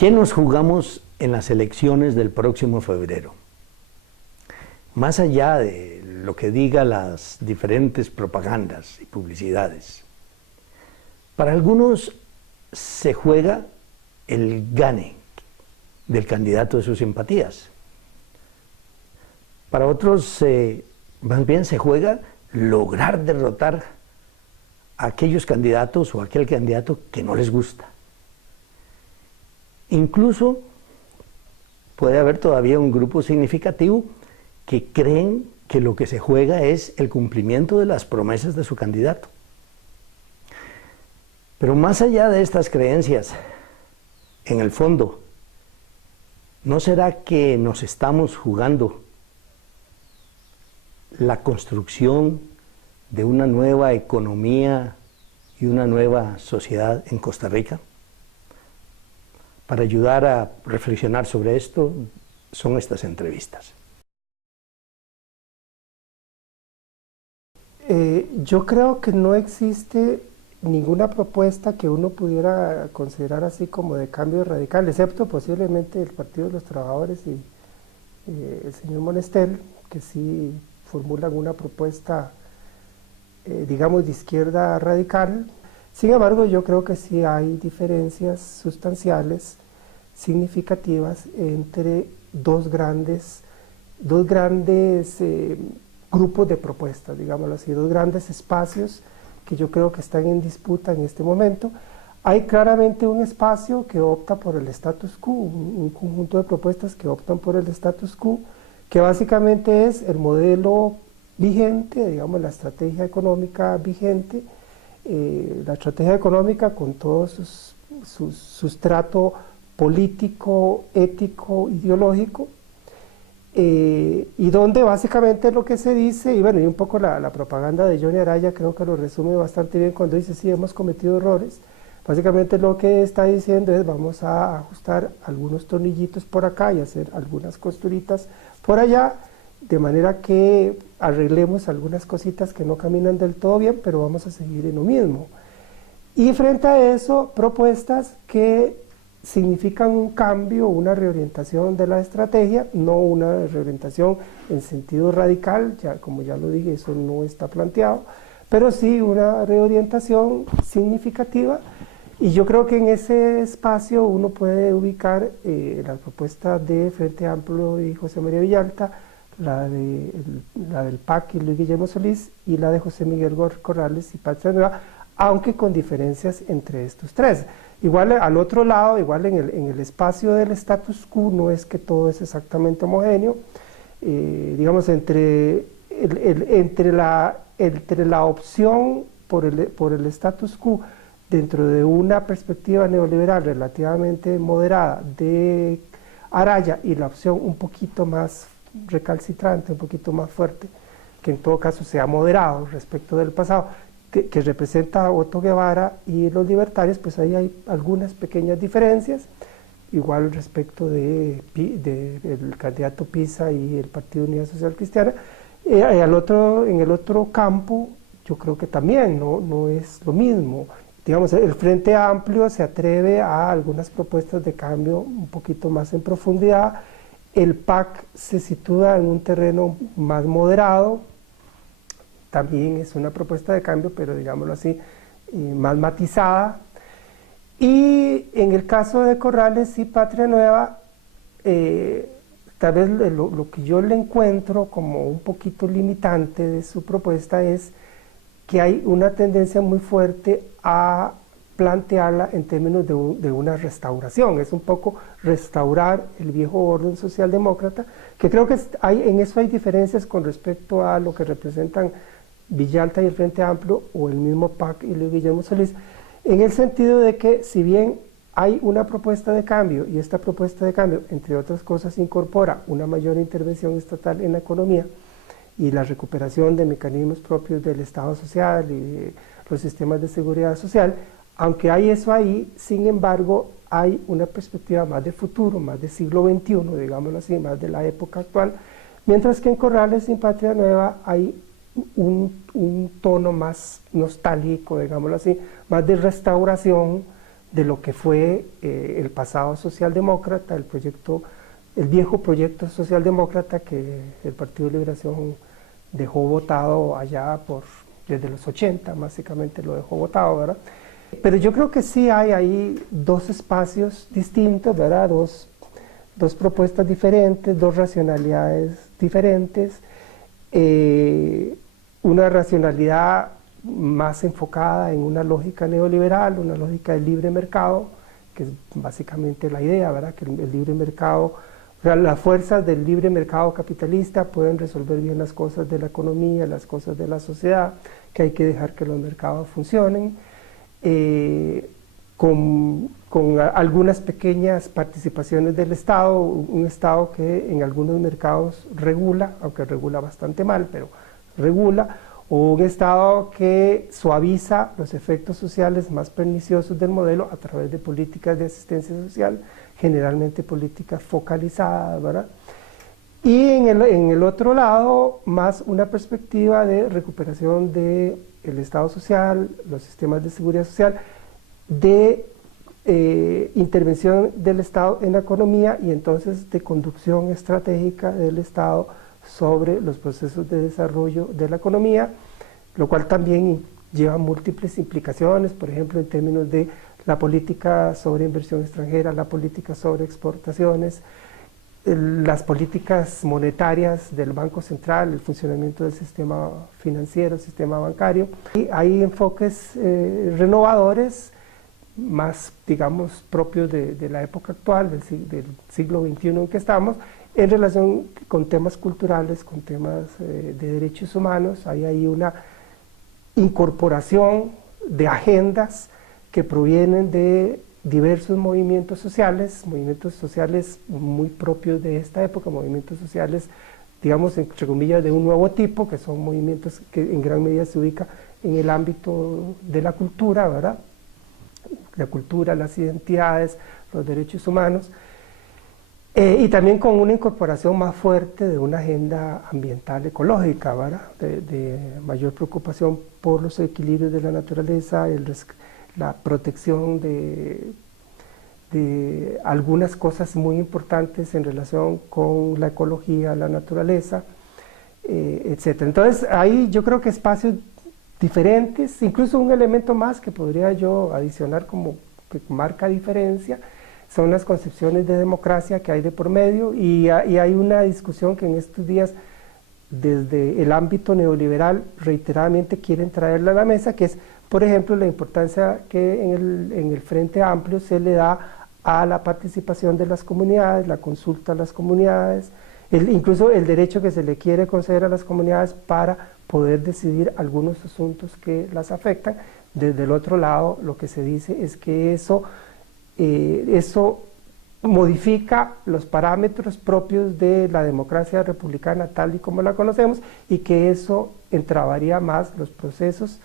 ¿Qué nos jugamos en las elecciones del próximo febrero? Más allá de lo que digan las diferentes propagandas y publicidades, para algunos se juega el gane del candidato de sus simpatías. Para otros, más bien se juega lograr derrotar a aquellos candidatos o a aquel candidato que no les gusta. Incluso puede haber todavía un grupo significativo que creen que lo que se juega es el cumplimiento de las promesas de su candidato. Pero más allá de estas creencias, en el fondo, ¿no será que nos estamos jugando la construcción de una nueva economía y una nueva sociedad en Costa Rica? Para ayudar a reflexionar sobre esto son estas entrevistas. Yo creo que no existe ninguna propuesta que uno pudiera considerar así como de cambio radical, excepto posiblemente el Partido de los Trabajadores y el señor Monestel, que sí formulan una propuesta, digamos, de izquierda radical. Sin embargo, yo creo que sí hay diferencias sustanciales, significativas, entre dos grandes grupos de propuestas, digámoslo así, dos grandes espacios que yo creo que están en disputa en este momento. Hay claramente un espacio que opta por el status quo, un conjunto de propuestas que optan por el status quo, que básicamente es el modelo vigente, digamos, la estrategia económica vigente, la estrategia económica con todo su sustrato político, ético, ideológico, y donde básicamente lo que se dice, y bueno, y un poco la propaganda de Johnny Araya creo que lo resume bastante bien cuando dice, sí, hemos cometido errores. Básicamente lo que está diciendo es, vamos a ajustar algunos tornillitos por acá y hacer algunas costuritas por allá, de manera que arreglemos algunas cositas que no caminan del todo bien, pero vamos a seguir en lo mismo. Y frente a eso, propuestas que significan un cambio, una reorientación de la estrategia, no una reorientación en sentido radical, ya como ya lo dije, eso no está planteado, pero sí una reorientación significativa, y yo creo que en ese espacio uno puede ubicar las propuestas de Frente Amplio y José María Villalta, la del PAC y Luis Guillermo Solís, y la de José Miguel Corrales y Patria Nueva, aunque con diferencias entre estos tres. Igual al otro lado, igual en el espacio del status quo, no es que todo es exactamente homogéneo, digamos, entre la opción por el status quo dentro de una perspectiva neoliberal relativamente moderada de Araya y la opción un poquito más recalcitrante, un poquito más fuerte, que en todo caso sea moderado respecto del pasado, que representa a Otto Guevara y los libertarios, pues ahí hay algunas pequeñas diferencias, igual respecto del candidato Pisa y el Partido Unidad Social Cristiana. En el otro campo, yo creo que también no es lo mismo. Digamos, el Frente Amplio se atreve a algunas propuestas de cambio un poquito más en profundidad, el PAC se sitúa en un terreno más moderado, también es una propuesta de cambio, pero digámoslo así, más matizada. Y en el caso de Corrales y Patria Nueva, tal vez lo que yo le encuentro como un poquito limitante de su propuesta es que hay una tendencia muy fuerte a plantearla en términos de una restauración, es un poco restaurar el viejo orden socialdemócrata, que creo que en eso hay diferencias con respecto a lo que representan Villalta y el Frente Amplio o el mismo PAC y Luis Guillermo Solís, en el sentido de que si bien hay una propuesta de cambio, y esta propuesta de cambio, entre otras cosas, incorpora una mayor intervención estatal en la economía y la recuperación de mecanismos propios del Estado social y de los sistemas de seguridad social, aunque hay eso ahí, sin embargo, hay una perspectiva más de futuro, más del siglo XXI, digámoslo así, más de la época actual, mientras que en Corrales y en Patria Nueva hay un tono más nostálgico, digámoslo así, más de restauración, de lo que fue el pasado socialdemócrata, el viejo proyecto socialdemócrata que el Partido de Liberación dejó votado allá desde los 80, básicamente lo dejó votado, ¿verdad? Pero yo creo que sí hay ahí dos espacios distintos, ¿verdad? Dos propuestas diferentes, dos racionalidades diferentes, una racionalidad más enfocada en una lógica neoliberal, una lógica del libre mercado, que es básicamente la idea, ¿verdad? Que el libre mercado, o sea, las fuerzas del libre mercado capitalista pueden resolver bien las cosas de la economía, las cosas de la sociedad, que hay que dejar que los mercados funcionen, con algunas pequeñas participaciones del Estado, un Estado que en algunos mercados regula, aunque regula bastante mal, pero regula, o un Estado que suaviza los efectos sociales más perniciosos del modelo a través de políticas de asistencia social, generalmente políticas focalizadas, ¿verdad? Y en el otro lado, más una perspectiva de recuperación del Estado social, los sistemas de seguridad social, de intervención del Estado en la economía y entonces de conducción estratégica del Estado sobre los procesos de desarrollo de la economía, lo cual también lleva múltiples implicaciones, por ejemplo, en términos de la política sobre inversión extranjera, la política sobre exportaciones, las políticas monetarias del Banco Central, el funcionamiento del sistema financiero, el sistema bancario. Y hay enfoques renovadores, más, digamos, propios de la época actual, del siglo XXI en que estamos, en relación con temas culturales, con temas de derechos humanos. Hay una incorporación de agendas que provienen de diversos movimientos sociales muy propios de esta época, movimientos sociales, digamos, entre comillas, de un nuevo tipo, que son movimientos que en gran medida se ubican en el ámbito de la cultura, ¿verdad? La cultura, las identidades, los derechos humanos, y también con una incorporación más fuerte de una agenda ambiental ecológica, ¿verdad? De mayor preocupación por los equilibrios de la naturaleza, la protección de algunas cosas muy importantes en relación con la ecología, la naturaleza, etc. Entonces, ahí yo creo que espacios diferentes, incluso un elemento más que podría yo adicionar como que marca diferencia, son las concepciones de democracia que hay de por medio, y hay una discusión que en estos días desde el ámbito neoliberal reiteradamente quieren traerla a la mesa, que es, por ejemplo, la importancia que en el Frente Amplio se le da a la participación de las comunidades, la consulta a las comunidades, incluso el derecho que se le quiere conceder a las comunidades para poder decidir algunos asuntos que las afectan. Desde el otro lado, lo que se dice es que eso modifica los parámetros propios de la democracia republicana tal y como la conocemos, y que eso entrabaría más los procesos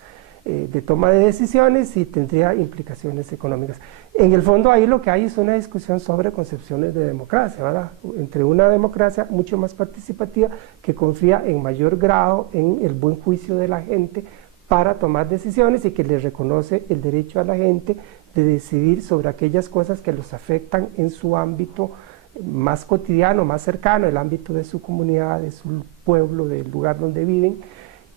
de toma de decisiones y tendría implicaciones económicas. En el fondo ahí lo que hay es una discusión sobre concepciones de democracia, ¿verdad? Entre una democracia mucho más participativa que confía en mayor grado en el buen juicio de la gente para tomar decisiones y que le reconoce el derecho a la gente de decidir sobre aquellas cosas que los afectan en su ámbito más cotidiano, más cercano, el ámbito de su comunidad, de su pueblo, del lugar donde viven.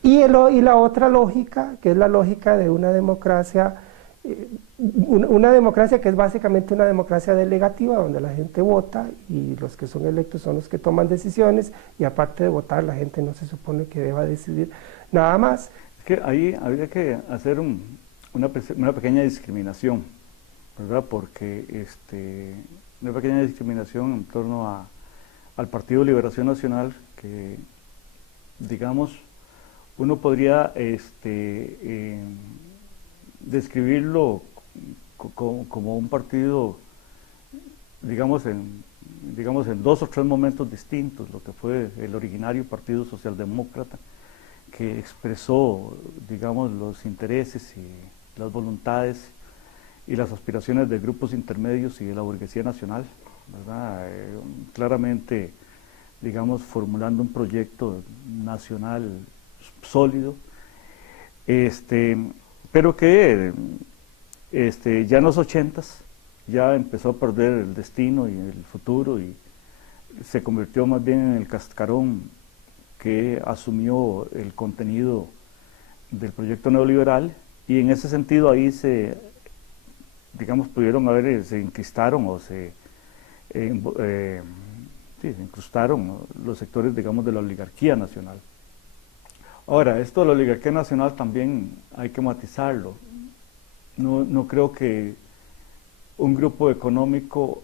Y la otra lógica, que es la lógica de una democracia que es básicamente una democracia delegativa, donde la gente vota y los que son electos son los que toman decisiones, y aparte de votar, la gente no se supone que deba decidir nada más. Es que ahí habría que hacer una pequeña discriminación, ¿verdad? Porque una pequeña discriminación en torno al Partido Liberación Nacional, que, digamos, uno podría describirlo como un partido, digamos en 2 o 3 momentos distintos: lo que fue el originario Partido Socialdemócrata, que expresó, digamos, los intereses y las voluntades y las aspiraciones de grupos intermedios y de la burguesía nacional, ¿verdad? Claramente, digamos, formulando un proyecto nacional sólido, pero que ya en los 80s ya empezó a perder el destino y el futuro y se convirtió más bien en el cascarón que asumió el contenido del proyecto neoliberal, y en ese sentido ahí se, digamos, se enquistaron o se incrustaron los sectores, digamos, de la oligarquía nacional. Ahora, esto de la oligarquía nacional también hay que matizarlo. No creo que un grupo económico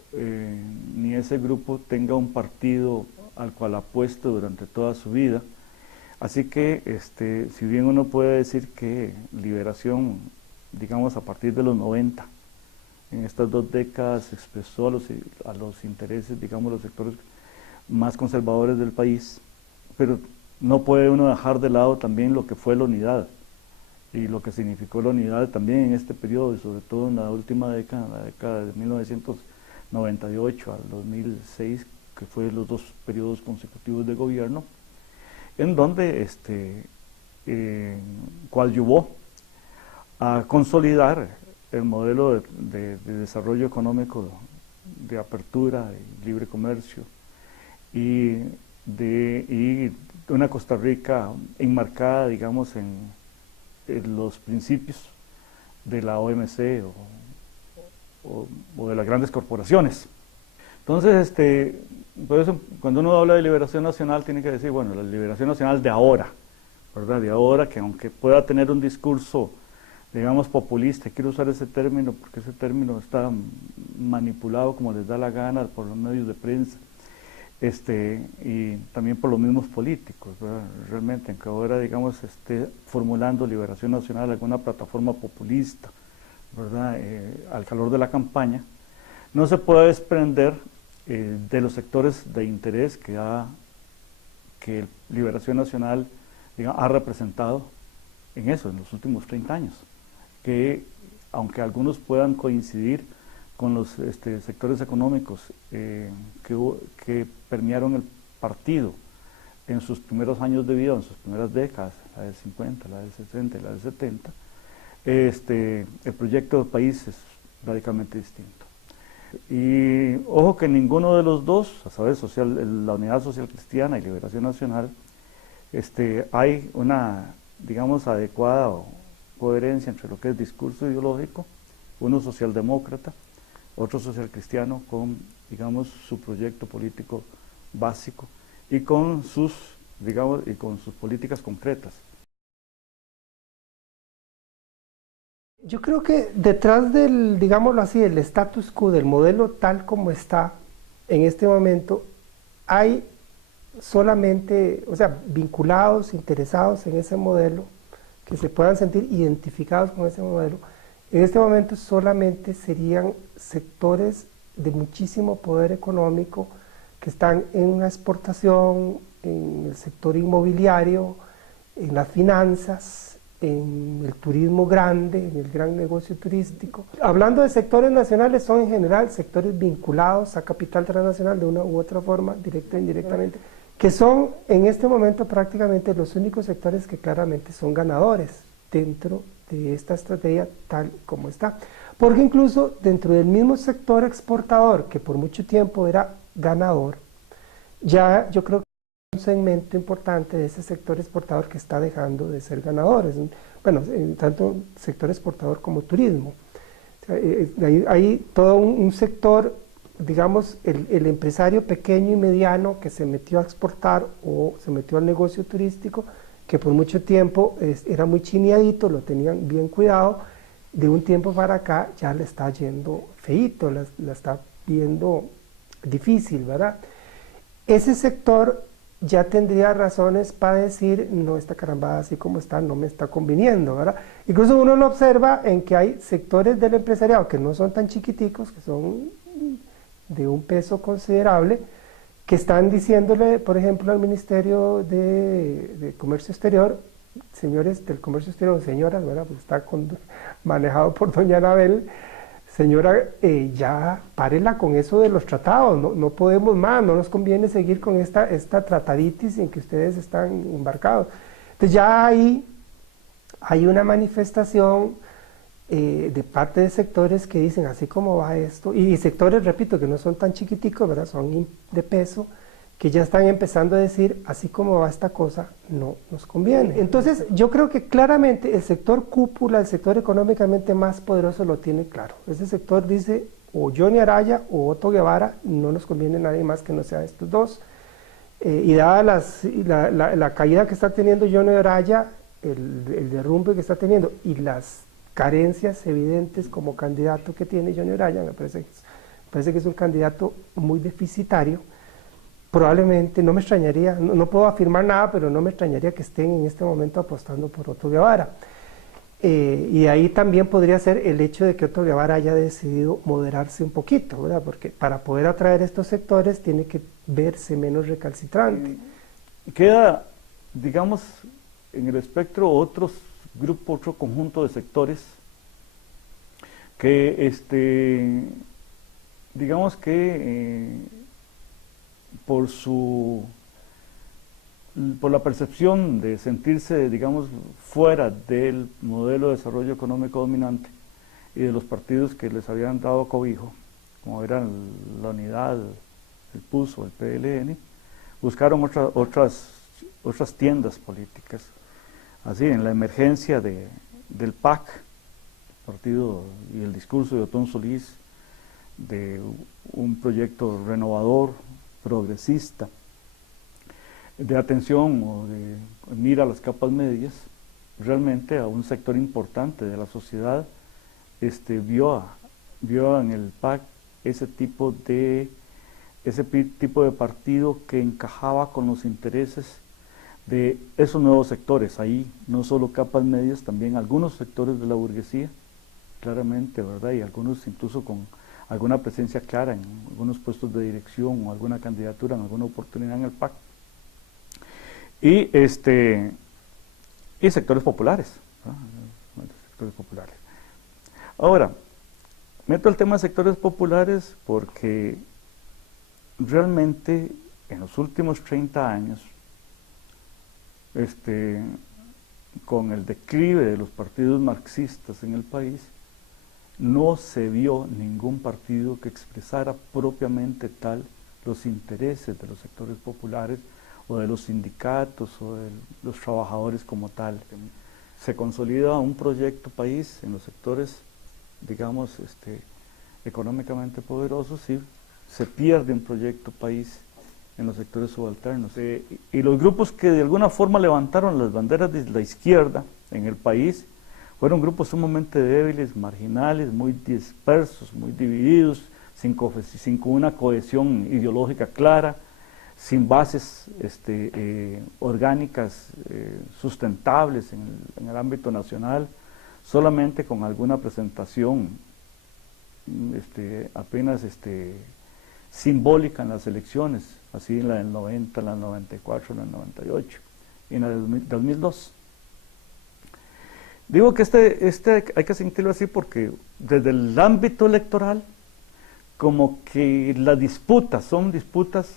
ni ese grupo tenga un partido al cual apueste durante toda su vida. Así que, si bien uno puede decir que Liberación, digamos, a partir de los 90, en estas 2 décadas expresó a los intereses, digamos, los sectores más conservadores del país, pero no puede uno dejar de lado también lo que fue la unidad y lo que significó la unidad también en este periodo, y sobre todo en la última década, la década de 1998 al 2006, que fue los 2 periodos consecutivos de gobierno, en donde coadyuvó a consolidar el modelo de desarrollo económico, de apertura y libre comercio, y de una Costa Rica enmarcada, digamos, en los principios de la OMC o de las grandes corporaciones. Entonces, por eso, cuando uno habla de liberación nacional, tiene que decir, bueno, la liberación nacional de ahora, ¿verdad? De ahora, que aunque pueda tener un discurso, digamos, populista, quiero usar ese término porque ese término está manipulado como les da la gana por los medios de prensa, y también por los mismos políticos, ¿verdad? Realmente, aunque ahora, digamos, esté formulando Liberación Nacional alguna plataforma populista, ¿verdad? Al calor de la campaña, no se puede desprender de los sectores de interés que Liberación Nacional, digamos, ha representado en eso, en los últimos 30 años, que aunque algunos puedan coincidir con los sectores económicos que permearon el partido en sus primeros años de vida, en sus primeras décadas, la del 50, la del 60 y la del 70, el proyecto del país es radicalmente distinto. Y ojo que ninguno de los dos, a saber, la Unidad Social Cristiana y Liberación Nacional, hay una, digamos, adecuada coherencia entre lo que es discurso ideológico, uno socialdemócrata, otro social cristiano, con, digamos, su proyecto político básico y con sus, digamos, y con sus políticas concretas. Yo creo que detrás del, digámoslo así, del status quo, del modelo tal como está en este momento, hay solamente, o sea, vinculados, interesados en ese modelo, que se puedan sentir identificados con ese modelo. En este momento solamente serían sectores de muchísimo poder económico que están en la exportación, en el sector inmobiliario, en las finanzas, en el turismo grande, en el gran negocio turístico. Hablando de sectores nacionales, son en general sectores vinculados a capital transnacional de una u otra forma, directa e indirectamente, que son en este momento prácticamente los únicos sectores que claramente son ganadores dentro de esta estrategia tal como está. Porque incluso dentro del mismo sector exportador, que por mucho tiempo era ganador, ya yo creo que hay un segmento importante de ese sector exportador que está dejando de ser ganadores. Bueno, tanto sector exportador como turismo. O sea, hay todo un sector, digamos, el empresario pequeño y mediano que se metió a exportar o se metió al negocio turístico, que por mucho tiempo era muy chineadito, lo tenían bien cuidado, de un tiempo para acá ya le está yendo feíto, la está viendo difícil, ¿verdad? Ese sector ya tendría razones para decir, no, esta carambada así como está no me está conviniendo, ¿verdad? Incluso uno lo observa en que hay sectores del empresariado que no son tan chiquiticos, que son de un peso considerable, que están diciéndole, por ejemplo, al Ministerio de Comercio Exterior, señores del Comercio Exterior, señoras, ¿verdad? Pues está manejado por doña Anabel, señora, ya párela con eso de los tratados, no podemos más, no nos conviene seguir con esta trataditis en que ustedes están embarcados. Entonces ya hay una manifestación de parte de sectores que dicen así como va esto, y sectores, repito, que no son tan chiquiticos, ¿verdad? Son de peso, que ya están empezando a decir, así como va esta cosa, no nos conviene. Entonces, yo creo que claramente el sector cúpula, el sector económicamente más poderoso lo tiene claro. Ese sector dice, o Johnny Araya o Otto Guevara, no nos conviene nadie más que no sea estos dos. Y dada la caída que está teniendo Johnny Araya, el derrumbe que está teniendo y las carencias evidentes como candidato que tiene Johnny Araya, me parece que es un candidato muy deficitario. Probablemente, no me extrañaría, no puedo afirmar nada, pero no me extrañaría que estén en este momento apostando por Otto Guevara. Y ahí también podría ser el hecho de que Otto Guevara haya decidido moderarse un poquito, ¿verdad? Porque para poder atraer estos sectores tiene que verse menos recalcitrante. Queda, digamos, en el espectro otro conjunto de sectores que, digamos que por la percepción de sentirse, digamos, fuera del modelo de desarrollo económico dominante y de los partidos que les habían dado cobijo, como eran la Unidad, el PUS o el PLN, buscaron otras tiendas políticas. Así, en la emergencia del PAC, el partido y el discurso de Otón Solís, de un proyecto renovador, progresista, de atención o de mira a las capas medias, realmente a un sector importante de la sociedad vio en el PAC ese tipo de partido que encajaba con los intereses de esos nuevos sectores. Ahí no solo capas medias, también algunos sectores de la burguesía, claramente, ¿verdad? Y algunos incluso con alguna presencia clara en algunos puestos de dirección o alguna candidatura en alguna oportunidad en el PAC. Y sectores populares, ¿no? Sectores populares. Ahora, meto el tema de sectores populares porque realmente en los últimos 30 años, con el declive de los partidos marxistas en el país, no se vio ningún partido que expresara propiamente tal los intereses de los sectores populares o de los sindicatos o de los trabajadores como tal. Se consolida un proyecto país en los sectores, digamos, económicamente poderosos, y se pierde un proyecto país en los sectores subalternos. Y los grupos que de alguna forma levantaron las banderas de la izquierda en el país fueron grupos sumamente débiles, marginales, muy dispersos, muy divididos, sin una cohesión ideológica clara, sin bases orgánicas sustentables en el ámbito nacional, solamente con alguna presentación apenas simbólica en las elecciones, así en la del 90, en la del 94, en la del 98 y en la del 2002. Digo que hay que sentirlo así porque desde el ámbito electoral, como que las disputas son disputas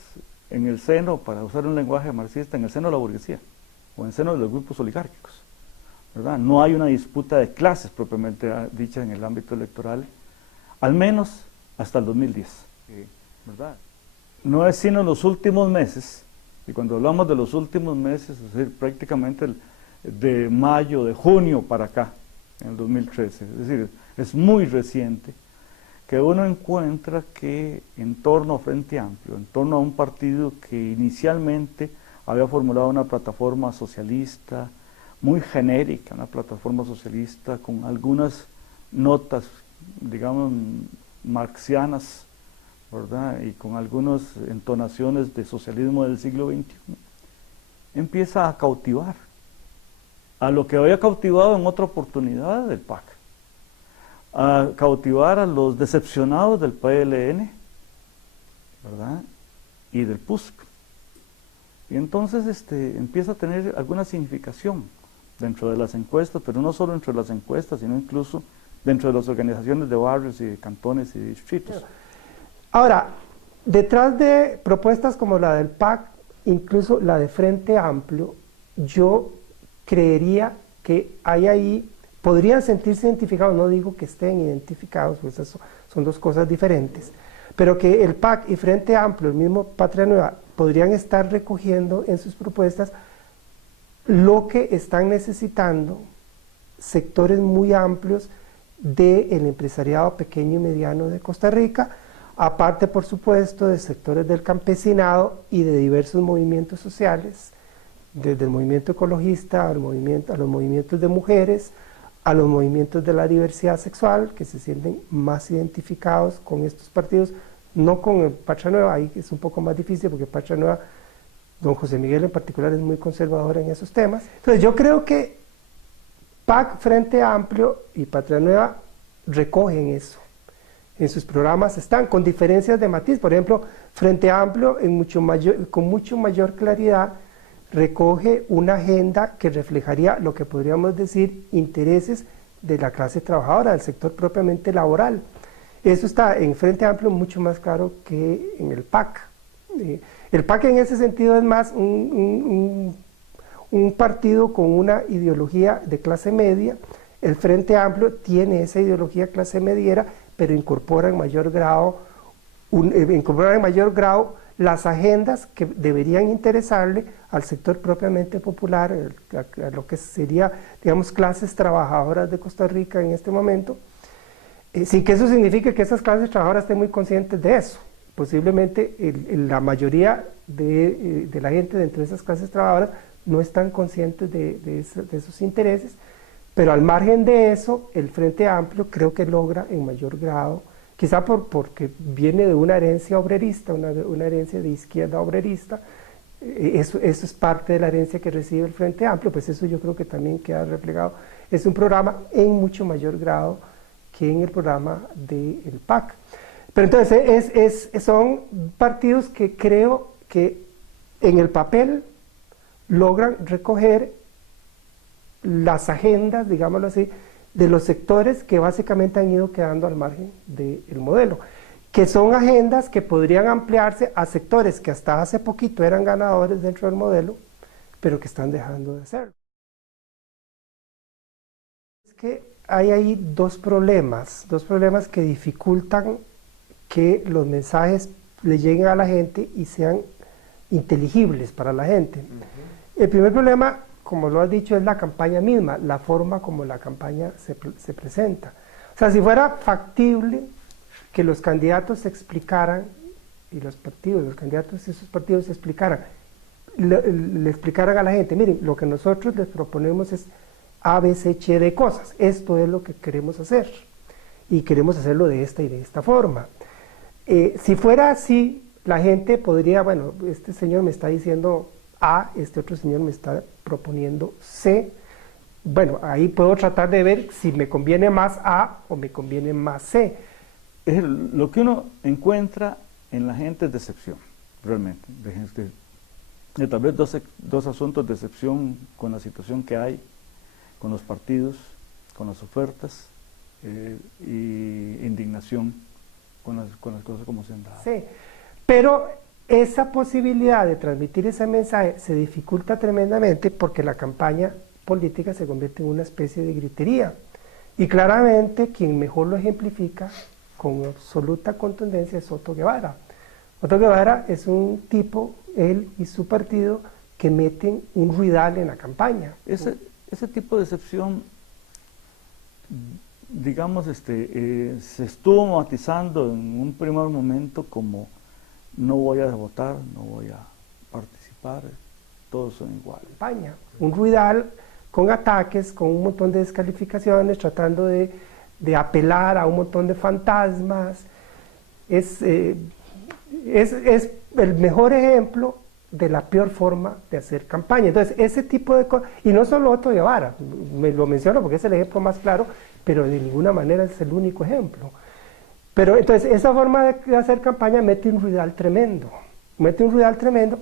en el seno, para usar un lenguaje marxista, en el seno de la burguesía o en el seno de los grupos oligárquicos, ¿verdad? No hay una disputa de clases propiamente dicha en el ámbito electoral, al menos hasta el 2010, ¿verdad? No es sino en los últimos meses, y cuando hablamos de los últimos meses, es decir, prácticamente de mayo, de junio para acá, en el 2013, es decir, es muy reciente, que uno encuentra que en torno a Frente Amplio, en torno a un partido que inicialmente había formulado una plataforma socialista muy genérica, una plataforma socialista con algunas notas, digamos, marxianas, ¿verdad? Y con algunas entonaciones de socialismo del siglo XXI, empieza a cautivar a lo que había cautivado en otra oportunidad del PAC, a cautivar a los decepcionados del PLN, ¿verdad? Y del PUSC. Y entonces empieza a tener alguna significación dentro de las encuestas, pero no solo dentro de las encuestas, sino incluso dentro de las organizaciones de barrios y de cantones y de distritos. Ahora, detrás de propuestas como la del PAC, incluso la de Frente Amplio, yo creería que hay ahí podrían sentirse identificados, no digo que estén identificados, pues esas son dos cosas diferentes, pero que el PAC y Frente Amplio, el mismo Patria Nueva, podrían estar recogiendo en sus propuestas lo que están necesitando sectores muy amplios del empresariado pequeño y mediano de Costa Rica, aparte por supuesto de sectores del campesinado y de diversos movimientos sociales, desde el movimiento ecologista a los movimientos de mujeres, a los movimientos de la diversidad sexual, que se sienten más identificados con estos partidos, no con el Patria Nueva, ahí es un poco más difícil porque Patria Nueva, don José Miguel en particular, es muy conservador en esos temas. Entonces yo creo que PAC, Frente Amplio y Patria Nueva recogen eso. En sus programas están, con diferencias de matiz. Por ejemplo, Frente Amplio con mucho mayor claridad recoge una agenda que reflejaría lo que podríamos decir intereses de la clase trabajadora, del sector propiamente laboral. Eso está en Frente Amplio mucho más claro que en el PAC. El PAC en ese sentido es más un partido con una ideología de clase media. El Frente Amplio tiene esa ideología clase mediera, pero incorpora en mayor grado las agendas que deberían interesarle al sector propiamente popular, a lo que sería, digamos, clases trabajadoras de Costa Rica en este momento, sin que eso signifique que esas clases trabajadoras estén muy conscientes de eso. Posiblemente la mayoría de la gente dentro de esas clases trabajadoras no están conscientes de esos intereses, pero al margen de eso, el Frente Amplio creo que logra en mayor grado, quizá porque viene de una herencia obrerista, una herencia de izquierda obrerista, eso es parte de la herencia que recibe el Frente Amplio, pues eso yo creo que también queda reflejado. Es un programa en mucho mayor grado que en el programa del PAC. Pero entonces son partidos que creo que en el papel logran recoger las agendas, digámoslo así, de los sectores que básicamente han ido quedando al margen del modelo, que son agendas que podrían ampliarse a sectores que hasta hace poquito eran ganadores dentro del modelo, pero que están dejando de serlo. Es que hay ahí dos problemas que dificultan que los mensajes le lleguen a la gente y sean inteligibles para la gente. El primer problema, como lo has dicho, es la campaña misma, la forma como la campaña se presenta. O sea, si fuera factible que los candidatos se explicaran, y los candidatos y sus partidos se explicaran, le explicaran a la gente, miren, lo que nosotros les proponemos es A, B, C, H de cosas, esto es lo que queremos hacer, y queremos hacerlo de esta y de esta forma. Si fuera así, la gente podría, bueno, este señor me está diciendo A, este otro señor me está proponiendo C, bueno, ahí puedo tratar de ver si me conviene más A o me conviene más C. Lo que uno encuentra en la gente es decepción, realmente. Tal vez dos asuntos de decepción con la situación que hay, con los partidos, con las ofertas, y indignación con las cosas como se han dado. Sí, pero esa posibilidad de transmitir ese mensaje se dificulta tremendamente porque la campaña política se convierte en una especie de gritería. Y claramente quien mejor lo ejemplifica con absoluta contundencia es Otto Guevara. Otto Guevara es un tipo, él y su partido, que meten un ruidal en la campaña. Ese tipo de decepción, digamos, se estuvo matizando en un primer momento como no voy a votar, no voy a participar, todos son iguales. Campaña, un ruidal con ataques, con un montón de descalificaciones, tratando de apelar a un montón de fantasmas. Es el mejor ejemplo de la peor forma de hacer campaña. Entonces, ese tipo de cosas, y no solo Otto Guevara, me lo menciono porque es el ejemplo más claro, pero de ninguna manera es el único ejemplo. Pero entonces, esa forma de hacer campaña mete un ruidal tremendo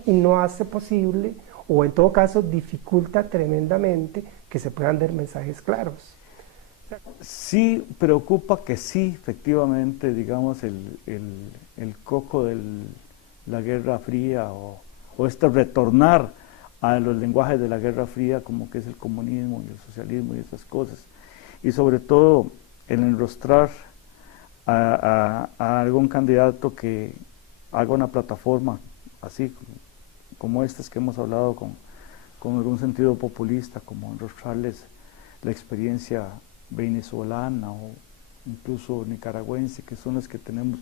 y no hace posible, o en todo caso dificulta tremendamente que se puedan dar mensajes claros. Sí preocupa que sí, efectivamente, digamos, el coco de la Guerra Fría o retornar a los lenguajes de la Guerra Fría, como que es el comunismo y el socialismo y esas cosas, y sobre todo el enrostrar a algún candidato que haga una plataforma así como estas que hemos hablado con algún sentido populista, como enrostrarles la experiencia venezolana o incluso nicaragüense, que son las que tenemos,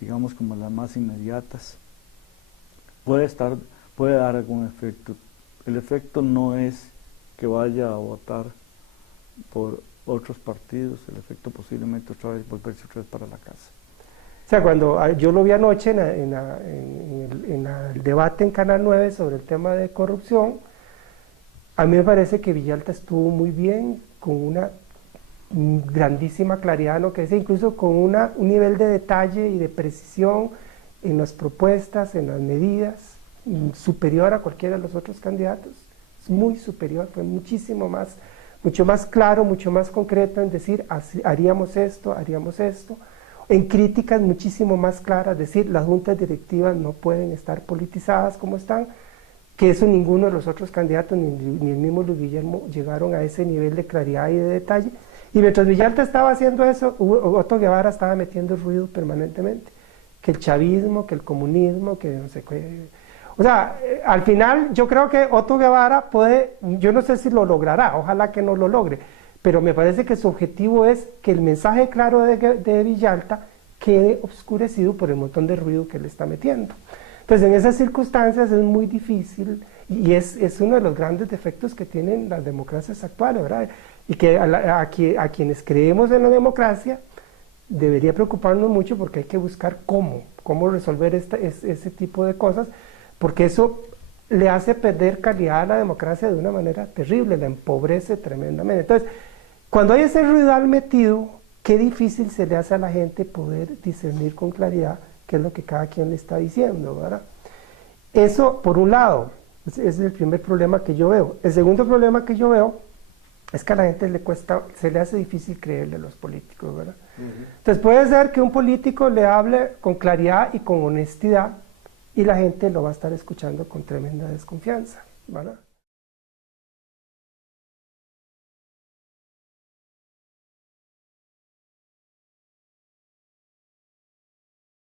digamos, como las más inmediatas, puede dar algún efecto. El efecto no es que vaya a votar por otros partidos, el efecto posiblemente otra vez volverse otra vez para la casa. O sea, cuando yo lo vi anoche en el debate en Canal 9 sobre el tema de corrupción, a mí me parece que Villalta estuvo muy bien, con una grandísima claridad en lo que decía, incluso con un nivel de detalle y de precisión en las propuestas, en las medidas, superior a cualquiera de los otros candidatos, es muy superior, fue mucho más claro, mucho más concreto en decir, haríamos esto, en críticas muchísimo más claras, decir, las juntas directivas no pueden estar politizadas como están, que eso ninguno de los otros candidatos, ni el mismo Luis Guillermo, llegaron a ese nivel de claridad y de detalle, y mientras Villalta estaba haciendo eso, Otto Guevara estaba metiendo ruido permanentemente, que el chavismo, que el comunismo, que no sé qué. O sea, al final yo creo que Otto Guevara puede, yo no sé si lo logrará, ojalá que no lo logre, pero me parece que su objetivo es que el mensaje claro de Villalta quede oscurecido por el montón de ruido que le está metiendo. Entonces, en esas circunstancias es muy difícil, y es uno de los grandes defectos que tienen las democracias actuales, ¿verdad? Y que a quienes creemos en la democracia debería preocuparnos mucho, porque hay que buscar cómo resolver ese tipo de cosas, porque eso le hace perder calidad a la democracia de una manera terrible, la empobrece tremendamente. Entonces, cuando hay ese ruidal metido, qué difícil se le hace a la gente poder discernir con claridad qué es lo que cada quien le está diciendo, ¿verdad? Eso, por un lado, ese es el primer problema que yo veo. El segundo problema que yo veo es que a la gente se le hace difícil creerle a los políticos, ¿verdad? Entonces puede ser que un político le hable con claridad y con honestidad, y la gente lo va a estar escuchando con tremenda desconfianza, ¿verdad?